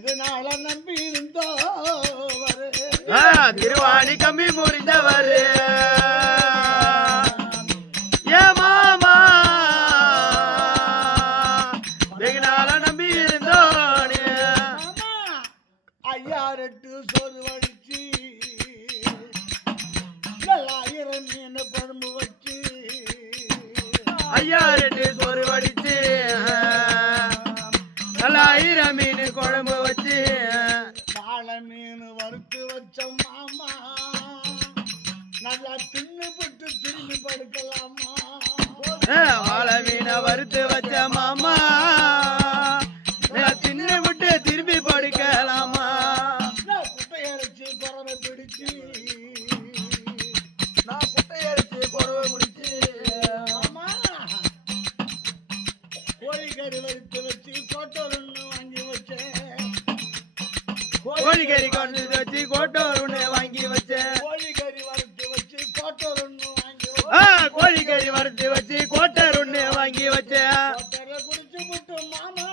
வெகு நாள நம்பி இருந்தவர் திருவாணி கம்பி முறிந்தவர் ஏ மாமா வெகு நாள நம்பி இருந்தோனே ஐயாரெட்டு சோறு வடிச்சு 1000 மீன் குழம்பு வச்சு ஐயாரெட்டு சோறு வடிச்சு 1000 மீன் குழம்பு வச்சு வாழை மீன் வறுத்து வச்ச மாமா நல்லா தின்னு போட்டு திரும்பி படுக்கலாமா வாழை மீனை வறுத்து வச்ச மாமா தின்னு விட்டு திரும்பி படுக்கலாமா குட்டை அரைச்சி குறவை பிடிச்சு நான் குட்டை அரைச்சி குறவை பிடிச்சு கோழிக்கறி வறுத்து வச்சு கோட்டோர் ஒண்ணு வாங்கி வச்சேன் கோழிக்கறி கொண்டு வச்சு கோட்டோர் ஒண்ணு வாங்கி வச்சேன் கோழிக்கறி வறுத்து வச்சு கோட்டோர் ஒண்ணு வாங்கி கோழிக்கறி வறுத்து வச்சு கோட்டர் ஒண்ணு வாங்கி வச்சேன் கோட்டரை குடிச்சு விட்டு மாமா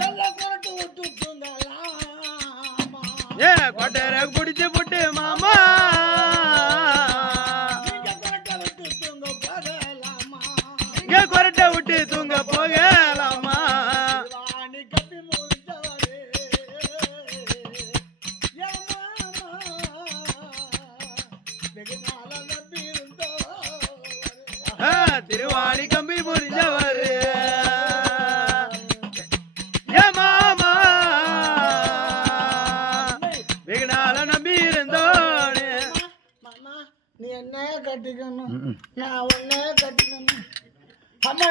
நல்லா குரட்டு விட்டு தூங்கலாமா கோட்டரை குடிச்சு புட்டு மாமா கொரட்டை விட்டு தூங்க போகலாமா திருவாணி கம்பி முறிஞ்சவர் ஏ மாமா வெகு நாள நம்பி இருந்தோனே நீ என்ன கட்டிக்கணும் நான் உன்ன கட்டிக்கணும் அம்மா